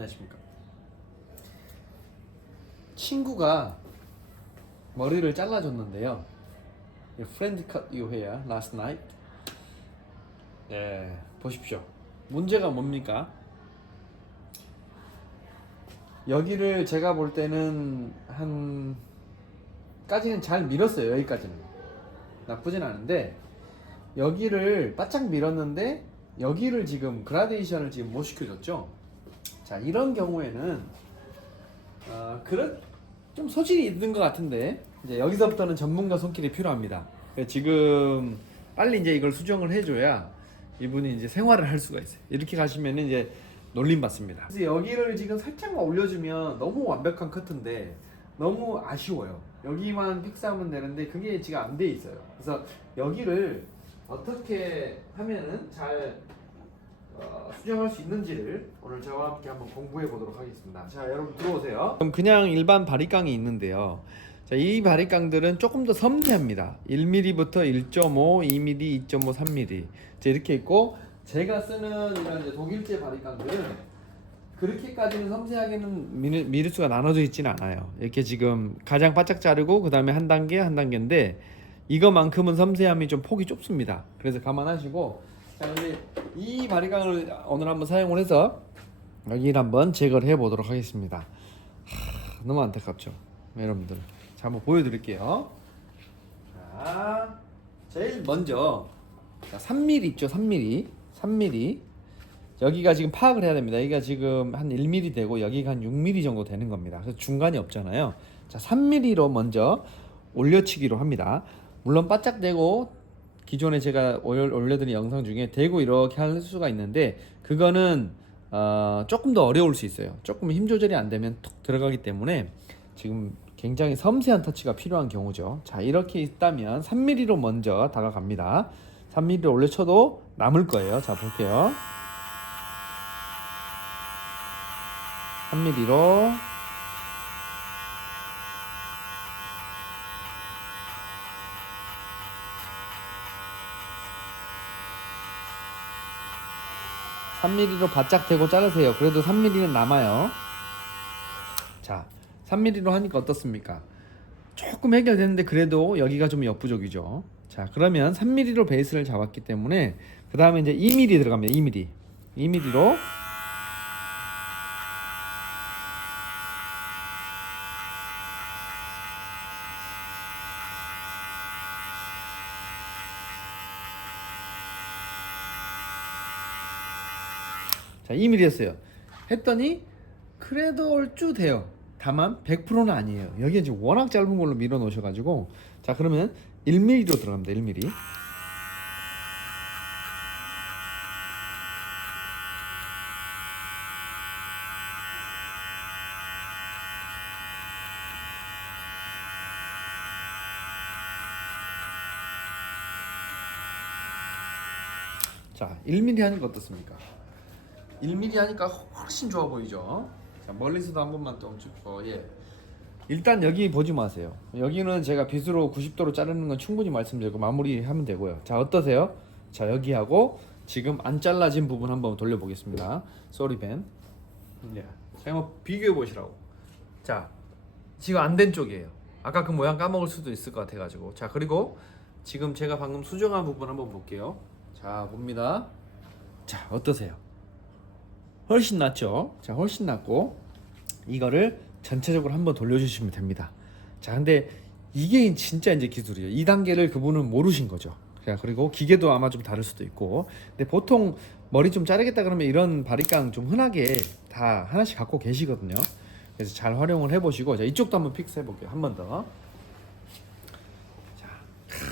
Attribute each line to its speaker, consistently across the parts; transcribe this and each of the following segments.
Speaker 1: 안녕하십니까. 친구가 머리를 잘라줬는데요. Cut your hair last night. 네, 보십시오. 문제가 뭡니까? 여기를 제가 볼 때는 한 까지는 잘 밀었어요. 여기까지는 나쁘진 않은데 여기를 바짝 밀었는데 여기를 지금 그라데이션을 지금 못 시켜줬죠. 자 이런 경우에는 어, 그런 좀 소질이 있는 것 같은데 이제 여기서부터는 전문가 손길이 필요합니다. 그러니까 지금 빨리 이제 이걸 수정을 해줘야 이분이 이제 생활을 할 수가 있어요. 이렇게 가시면은 이제 놀림 받습니다. 그래서 여기를 지금 살짝만 올려주면 너무 완벽한 커트인데 너무 아쉬워요. 여기만 픽스하면 되는데 그게 지금 안 돼 있어요. 그래서 여기를 어떻게 하면은 잘 어, 수정할 수 있는지를 오늘 저와 함께 한번 공부해 보도록 하겠습니다. 자, 여러분 들어오세요. 그럼 그냥 일반 바리깡이 있는데요. 자, 이 바리깡들은 조금 더 섬세합니다. 1mm부터 1.5, 2mm, 2.5, 3mm. 자, 이렇게 있고 제가 쓰는 이런 이제 독일제 바리깡들은 그렇게까지는 섬세하게는 미르, 미르수가 나눠져 있지는 않아요. 이렇게 지금 가장 바짝 자르고 그 다음에 한 단계 한 단계인데 이거만큼은 섬세함이 좀 폭이 좁습니다. 그래서 감안하시고 자 이제 이 바리깡을 오늘 한번 사용을 해서 여기를 한번 제거를 해 보도록 하겠습니다. 하, 너무 안타깝죠, 여러분들. 자 한번 보여드릴게요. 자 제일 먼저 자, 3mm 있죠, 3mm, 3mm. 여기가 지금 파악을 해야 됩니다. 여기가 지금 한 1mm 되고 여기가 한 6mm 정도 되는 겁니다. 그래서 중간이 없잖아요. 자, 3mm로 먼저 올려치기로 합니다. 물론 바짝 대고 기존에 제가 올- 올려드린 영상 중에 대고 이렇게 할 수가 있는데 그거는 어, 조금 더 어려울 수 있어요. 조금 힘 조절이 안 되면 툭 들어가기 때문에 지금 굉장히 섬세한 터치가 필요한 경우죠. 자 이렇게 있다면 3mm로 먼저 다가갑니다. 3mm로 올려쳐도 남을 거예요. 자 볼게요. 3mm로 3mm로 바짝 대고 자르세요. 그래도 3mm는 남아요. 자, 3mm로 하니까 어떻습니까? 조금 해결되는데 그래도 여기가 좀 역부족이죠. 자, 그러면 3mm로 베이스를 잡았기 때문에 그 다음에 이제 2mm 들어갑니다. 2mm. 2mm로 자, 2mm 했어요. 했더니 그래도 얼추 돼요. 다만 100%는 아니에요. 여기에 지금 워낙 짧은 걸로 밀어 놓으셔 가지고 자, 그러면 1mm로 들어갑니다. 1mm. 자, 1mm 하니까 어떻습니까? 1mm 하니까 훨씬 좋아 보이죠? 자, 멀리서도 한 번만 또 찍고, 예. 일단 여기 보지 마세요. 여기는 제가 빗으로 90도로 자르는 건 충분히 말씀드리고 마무리하면 되고요. 자, 어떠세요? 자, 여기하고 지금 안 잘라진 부분 한번 돌려보겠습니다. 쏘리밴. 예. 자, 한번 비교해 보시라고. 자, 지금 안 된 쪽이에요. 아까 그 모양 까먹을 수도 있을 것 같아가지고. 자, 그리고 지금 제가 방금 수정한 부분 한번 볼게요. 자, 봅니다. 자, 어떠세요? 훨씬 낫죠? 자, 훨씬 낫고 이거를 전체적으로 한번 돌려주시면 됩니다. 자, 근데 이게 진짜 이제 기술이에요. 2단계를 그분은 모르신 거죠. 자, 그리고 기계도 아마 좀 다를 수도 있고. 근데 보통 머리 좀 자르겠다 그러면 이런 바리깡 좀 흔하게 다 하나씩 갖고 계시거든요. 그래서 잘 활용을 해보시고, 자, 이쪽도 한번 픽스 해볼게요. 한 번 더. 자, 크,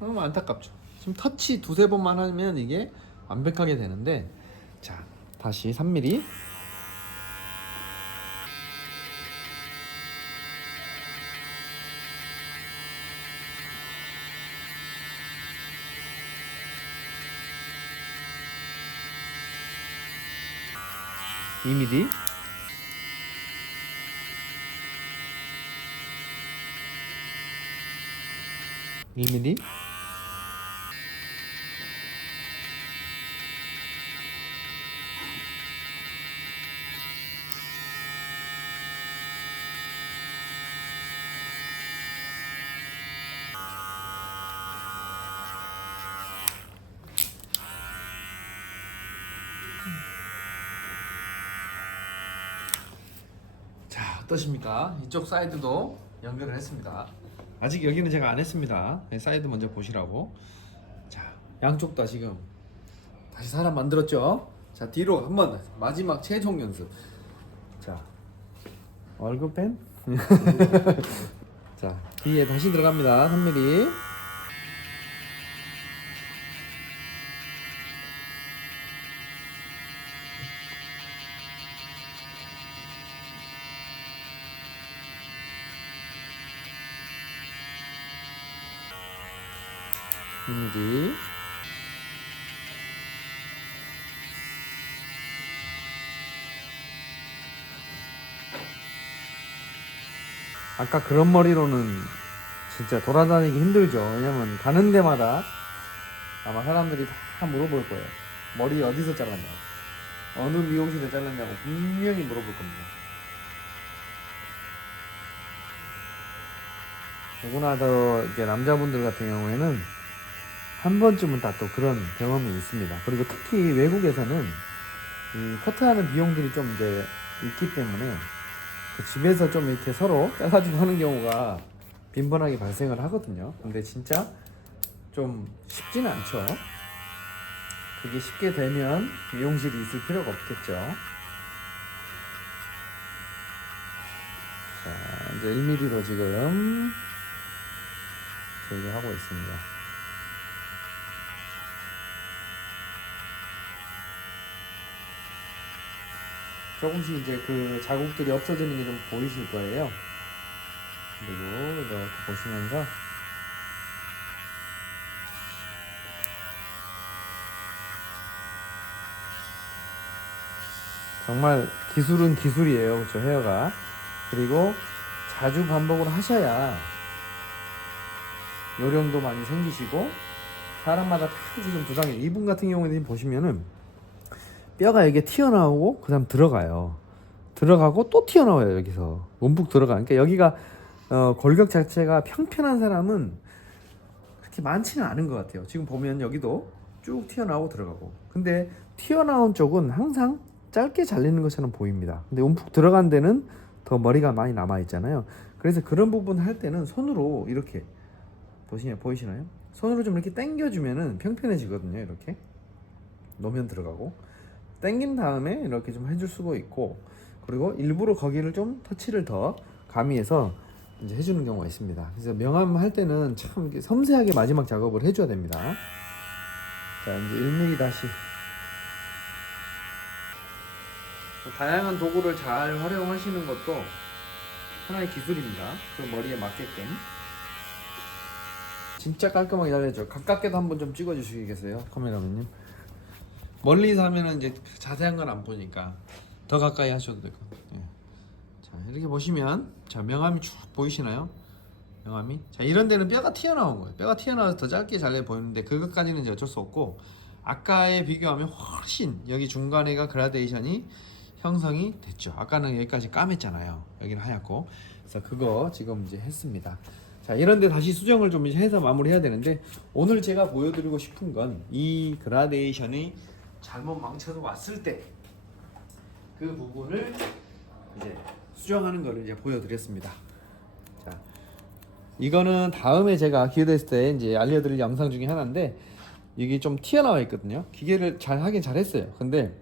Speaker 1: 너무 안타깝죠. 지금 터치 두세 번만 하면 이게 완벽하게 되는데, 자, 다시 3mm. 이 m m 2 m 자 어떠십니까? 이쪽 사이드도 연결을 했습니다. 아직 여기는 제가 안 했습니다. 네, 사이드 먼저 보시라고. 자 양쪽 다 지금 다시 사람 만들었죠? 자 뒤로 한번 마지막 최종 연습. 자 월급 펜. 자 뒤에 다시 들어갑니다. 3mm. 인지 아까 그런 머리로는 진짜 돌아다니기 힘들죠. 왜냐면 가는 데마다 아마 사람들이 다 물어볼 거예요. 머리 어디서 잘랐냐고. 어느 미용실에 잘랐냐고 분명히 물어볼 겁니다. 누구나 더 이제 남자분들 같은 경우에는 한 번쯤은 다 또 그런 경험이 있습니다. 그리고 특히 외국에서는 이 커트하는 비용들이 좀 이제 있기 때문에 그 집에서 좀 이렇게 서로 잘라주고 하는 경우가 빈번하게 발생을 하거든요. 근데 진짜 좀 쉽지는 않죠. 그게 쉽게 되면 미용실이 있을 필요가 없겠죠. 자, 이제 1mm로 지금 제거하고 있습니다. 조금씩 이제 그 자국들이 없어지는 게 좀 보이실 거예요. 그리고 이렇게 보시면서 정말 기술은 기술이에요. 그렇죠? 헤어가. 그리고 자주 반복을 하셔야 요령도 많이 생기시고 사람마다 다 지금 두상이 이분 같은 경우에는 보시면은 뼈가 여기에 튀어나오고 그다음 들어가요. 들어가고 또 튀어나와요 여기서 움푹 들어가. 그러니까 여기가 어, 골격 자체가 평평한 사람은 그렇게 많지는 않은 것 같아요. 지금 보면 여기도 쭉 튀어나오고 들어가고. 근데 튀어나온 쪽은 항상 짧게 잘리는 것처럼 보입니다. 근데 움푹 들어간 데는 더 머리가 많이 남아 있잖아요. 그래서 그런 부분 할 때는 손으로 이렇게 보시냐 보이시나요? 손으로 좀 이렇게 당겨주면은 평평해지거든요. 이렇게 놓으면 들어가고 당긴 다음에 이렇게 좀 해줄 수가 있고 그리고 일부러 거기를 좀 터치를 더 가미해서 이제 해주는 경우가 있습니다. 그래서 명암 할 때는 참 섬세하게 마지막 작업을 해줘야 됩니다. 자 이제 1mm 다시 다양한 도구를 잘 활용하시는 것도 하나의 기술입니다. 그 머리에 맞게끔. 진짜 깔끔하게 잘해줘. 가깝게도 한번 좀 찍어주시겠어요, 카메라맨님? 멀리서 하면은 이제 자세한 건 안 보니까 더 가까이 하셔도 될 것 같아요. 예. 자 이렇게 보시면 자 명암이 쭉 보이시나요? 명암이 자 이런 데는 뼈가 튀어나온 거예요. 뼈가 튀어나와서 더 짧게 잘려 보이는데 그것까지는 이제 어쩔 수 없고 아까에 비교하면 훨씬 여기 중간에가 그라데이션이 형성이 됐죠. 아까는 여기까지 까맸잖아요. 여기는 하얗고 그래서 그거 지금 이제 했습니다. 자 이런데 다시 수정을 좀 해서 마무리해야 되는데 오늘 제가 보여드리고 싶은 건 이 그라데이션이 잘못 망쳐서 왔을 때 그 부분을 이제 수정하는 거를 이제 보여드렸습니다. 자 이거는 다음에 제가 기회 됐을 때 이제 알려드릴 영상 중에 하나인데 이게 좀 튀어나와 있거든요. 기계를 잘 하긴 잘했어요. 근데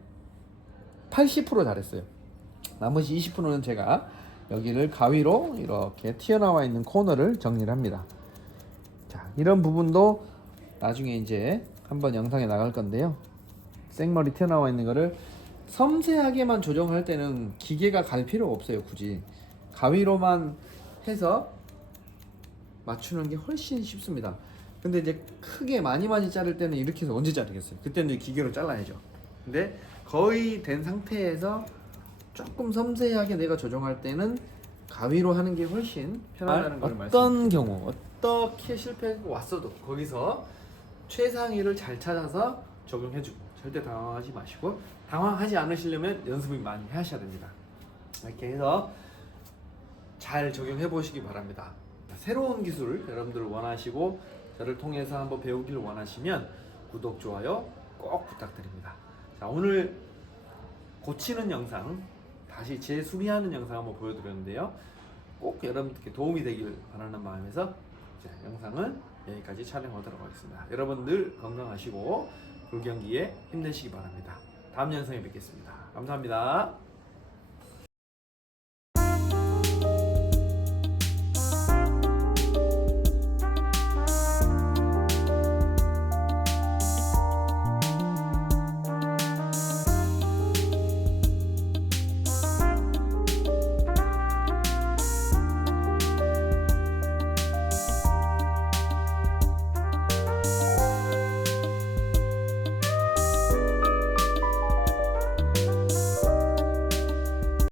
Speaker 1: 80% 잘했어요. 나머지 20%는 제가 여기를 가위로 이렇게 튀어나와 있는 코너를 정리를 합니다. 자, 이런 부분도 나중에 이제 한번 영상에 나갈 건데요. 생머리 튀어나와 있는 거를 섬세하게만 조정할 때는 기계가 갈 필요가 없어요, 굳이. 가위로만 해서 맞추는 게 훨씬 쉽습니다. 근데 이제 크게 많이 많이 자를 때는 이렇게 해서 언제 자르겠어요? 그때는 이제 기계로 잘라야죠. 근데 거의 된 상태에서 조금 섬세하게 내가 조정할 때는 가위로 하는 게 훨씬 편하다는 걸 어떤 경우 어떻게 실패가 왔어도 거기서 최상위를 잘 찾아서 적용해주고 절대 당황하지 마시고 당황하지 않으시려면 연습을 많이 하셔야 됩니다. 이렇게 해서 잘 적용해 보시기 바랍니다. 새로운 기술 여러분들 원하시고 저를 통해서 한번 배우기를 원하시면 구독 좋아요 꼭 부탁드립니다. 자 오늘 고치는 영상 다시 재수리하는 영상 한번 보여드렸는데요. 꼭 여러분께 도움이 되길 바라는 마음에서 이제 영상은 여기까지 촬영하도록 하겠습니다. 여러분 늘 건강하시고 불경기에 힘내시기 바랍니다. 다음 영상에 뵙겠습니다. 감사합니다.